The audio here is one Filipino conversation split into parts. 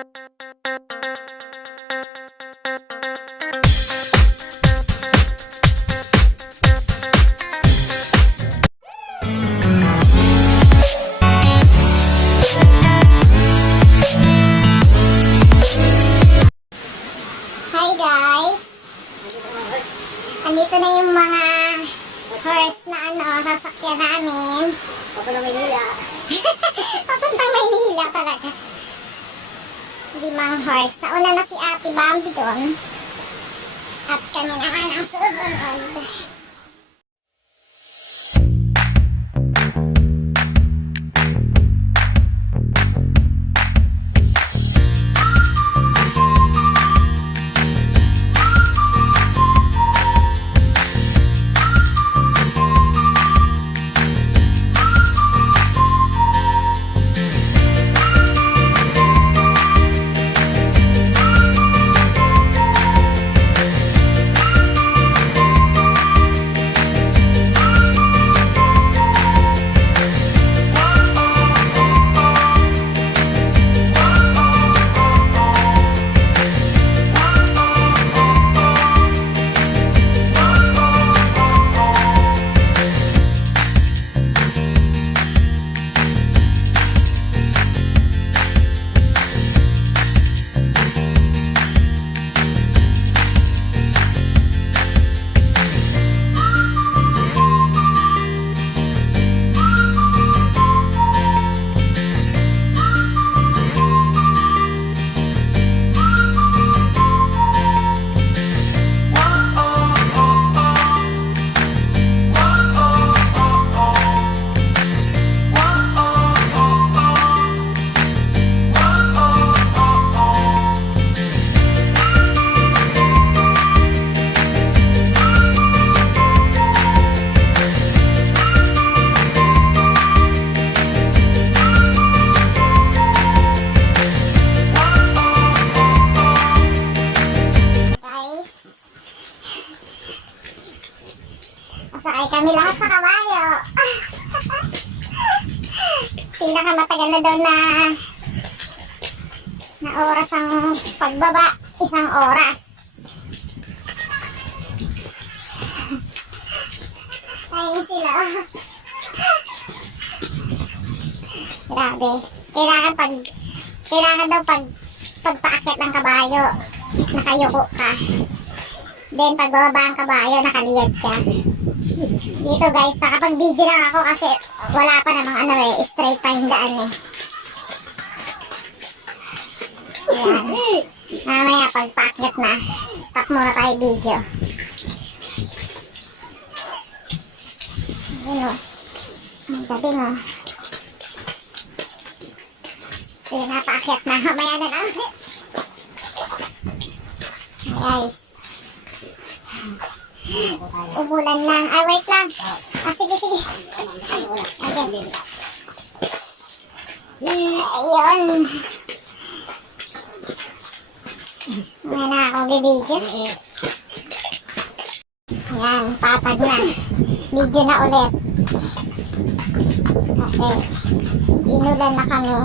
Hi guys! Andito na yung mga horse na sasakyan namin. Papuntang Maynila. Papuntang Maynila talaga. 5 horse. Nauna na si Ate Bambi doon. At kami naman ang susunod. Sakay kami lahat sa kabayo. Pinakamatagal na daw na oras ang pagbaba, 1 oras. Ayun sila. Grabe. Kailangan daw pagpaakyat ng kabayo, nakayuko ka. Then pagbababa ang kabayo, nakaliyad ka. Dito guys, nakapag-video lang ako kasi wala pa namang straight pa yung daan eh. Ayan. Mamaya pagpaakyat na, stop muna tayo video. Ayun o. Ang gabi o. Ayun, napaakyat na. Mamaya na lang. Guys. Umulan lang. Ay, wait lang. Sige. Okay. Ayun. May na ako bibidyo. Ayan, patag na. Video na ulit. Okay. Inulan na kami.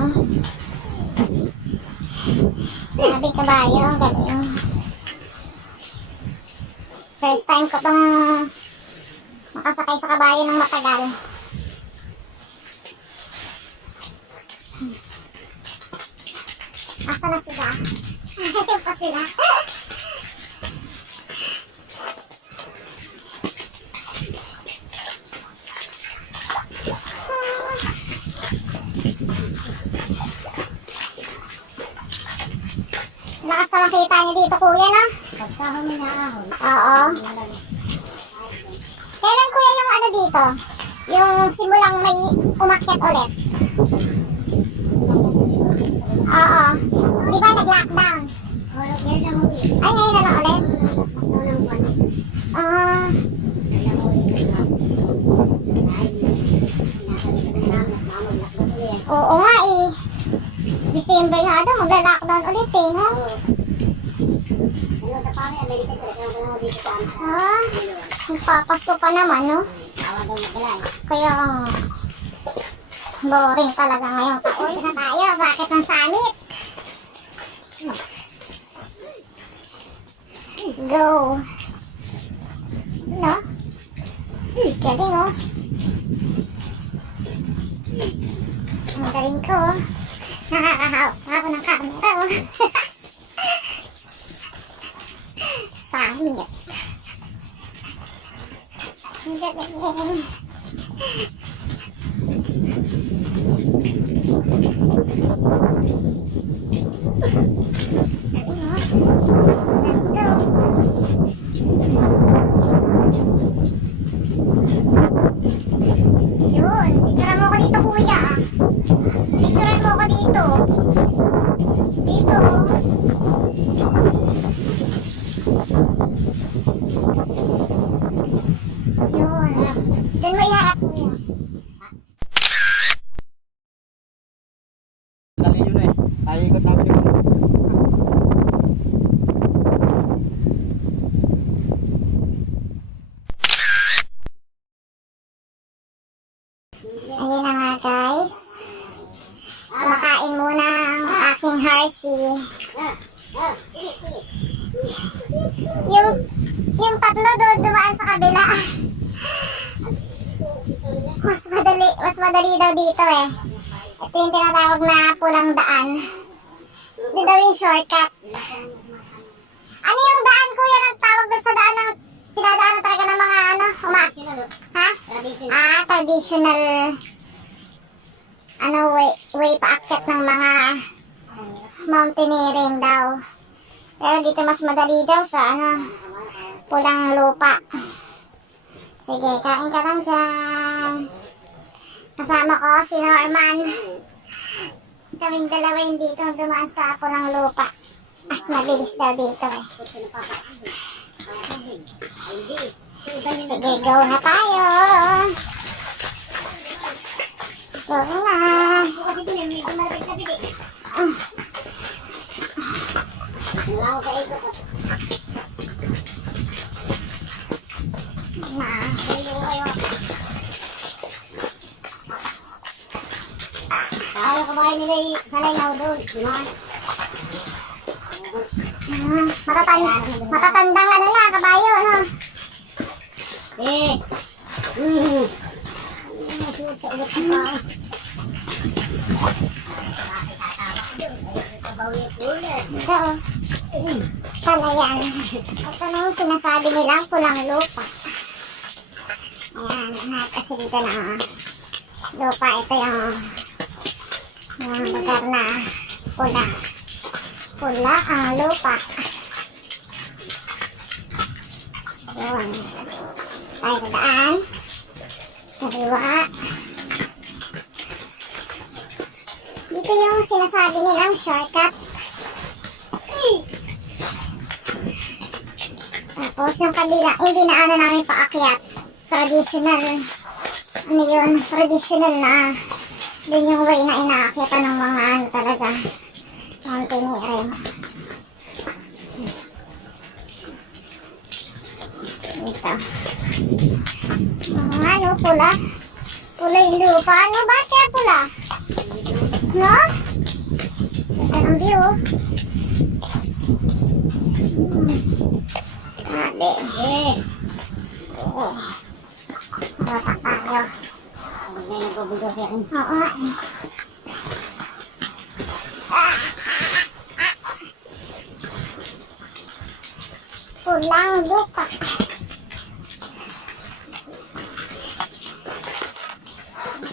Grabe kabayo. Ang galing. First time ko tong makasakay sa kabayo ng matagal. Asa na sila? Ayun pa sila. Lakas na makita niyo dito, kuya, no? Pagkahon na ahon. Oo. Kailan kuya yung dito? Yung simulang may umakyat ulit? Oo. Di ba nag-lockdown? Ay, ngayon na lang ulit? Oo nga eh. December nga daw, magla-lockdown ulit eh, no? Nagpapasko pa naman, no? Kaya boring talaga ngayong taon na tayo. Bakit ang samit? Go! Ano? Galing oh. Ang galing ko oh. Nakakahawak pa ako ng camera oh. Samit. Ang galing. Yun, picturean mo ko dito kuya. Picturean mo ko dito. Dito. Yun. Doon mo iharap kuya. Dali yun eh. Tayo ikot namin yun. Ayun na nga guys. Kumakain muna ang aking Hershey. Yung tatlo doon dumaan sa kabila. Mas madali daw dito eh. Ito yung tinatawag na pulang daan. Ito daw yung shortcut. Ano yung daan kuya ng tawag doon sa daan ng tinadaanan talaga ng mga ano? Ha? Ah, traditional ano way paakyat ng mga mountaineering daw. Pero dito mas madali daw sa ano pulang lupa. Sige, kain ka lang dyan. Kasama ko si Norman. Kaming dalawa yung dito dumaan sa pulang lupa. Mas mabilis daw dito eh. Sige, go na tayo. Go na. Kaya ko ba nila sanay na doon? Matatandang ano na, kabayo, ano? Ito, pala yan. Ito na yung sinasabi nilang pulang lupa. Ayan, lahat kasi dito na lupa. Ito yung lugar na pula. Pula ang lupa. Yun. Tayo na daan. Kaliwa. Dito yung sinasabi nilang shortcut. Tapos yung kabila, hindi na ano namin paakyat. Traditional, ano yun, traditional na. Doon yung way na inaakyatan ng mga ano talaga. Mountaineering. Ito. Ano, pula? Pula yung lupa. Ano, bakit kaya pula? No? Ito ang view. Grabe. Watak tayo. Oo. Pulang lupa.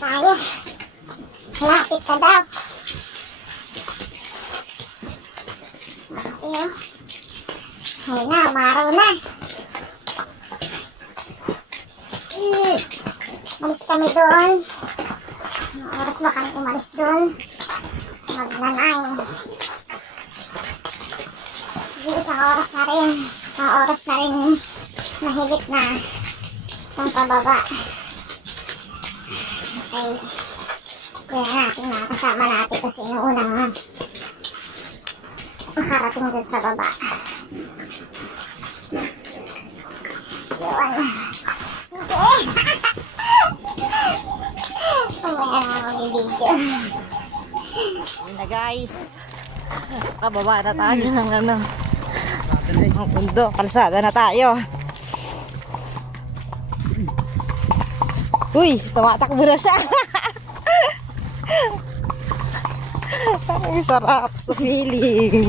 Tayo. Lapit ka daw. Ayo. Ay na, maraw na. Malis kami doon. Oras ba kami umalis doon? Magnanay. Isang oras na rin. Isang oras na rin mahigit na itong pababa. Okay. Kaya natin makakasama natin kasi yung unang makarating dun sa baba. Yun. Sige. Umaya na mag-video. Ayan na guys. Pababa na tayo ng ano. Ang mundo, kalsada na tayo. Uy, tumatakbo na siya. Ang sarap sa feeling.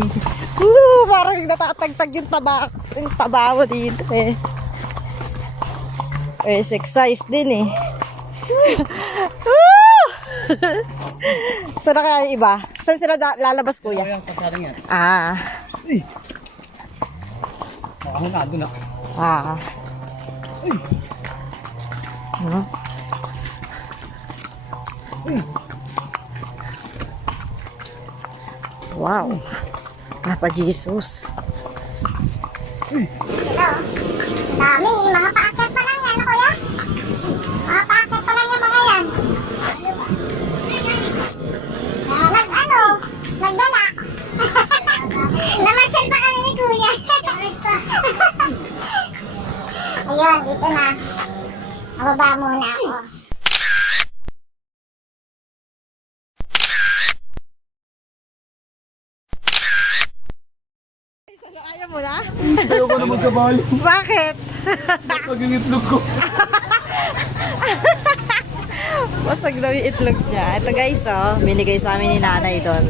Parang natatagtag yung taba mo dito eh. Exercise din eh. Saan na kaya yung iba? Saan sila lalabas, kuya? Yung pasarang yan. Ah. Ako na, doon na. Ah. Ano? Wow. Papa Jesus. Hello. Dami, mga paakyat pa lang yan, kuya. Mga paakyat pa lang yung mga yan. Nagdala. Namasyal pa kami ni kuya. Ayun, dito na. Mababa muna ako. Ayaw mo na? Ayaw ko na magkabayo. Bakit? Pag yung itlog ko. Basag daw yung itlog niya. Ito guys, oh. Binigay sa amin ni nanay doon.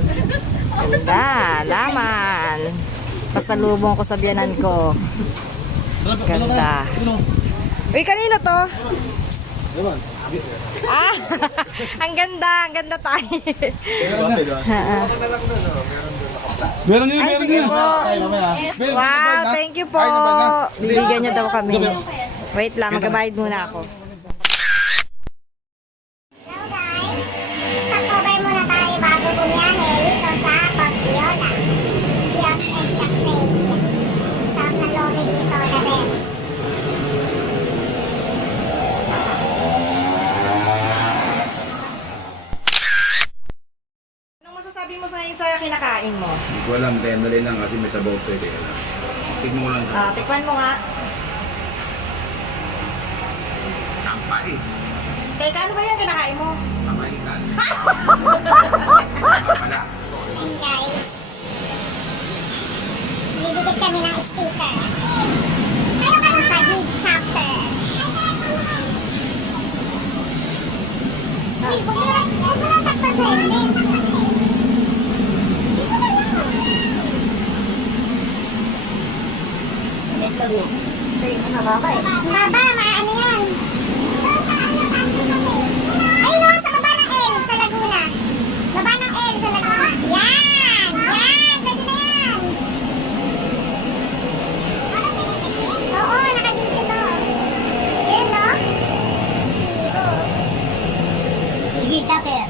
Ganda. Laman. Pasalubong ko sa biyanan ko. Ganda. Uy, kanino to? Ah, ang ganda. Ang ganda tayo. Meron yun, Ay, meron sige yun. po. Wow, thank you po. Bibigyan niya daw kami. Wait lang, magbabayad muna ako. Hello guys. Stop over muna tayo bago bumiyahe dito sa Pagpiola. Kiosk and Cafe. Sarap ng lobby dito, the best. Anong masasabi mo sa kinakain mo? Hindi ko alam, tenere lang kasi may sabaw pwede ka lang. Tignan mo lang sa Tikman mo nga. kampay. Teka, ano ba yan kinakain mo? Pamahitan. Pala. Ayun guys. Bibigyan kami ng sticker. Ang Taguig chapter. Uy, huwag mo lang takpan sa Baba, maano yan? Ayun o, sa baba ng L, sa Laguna. Baba ng L, sa Laguna. Yan! Yan! Pwede na yan! Oo, nakabidyo to. Yun, no? Vivo. Sige, chopper.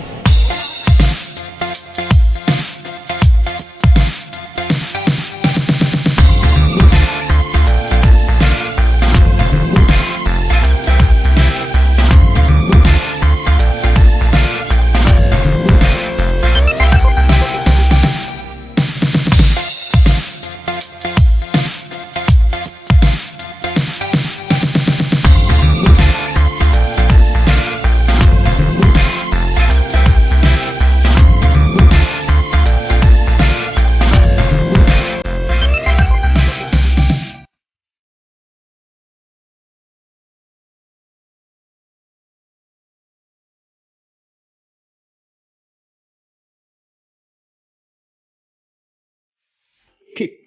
Kick.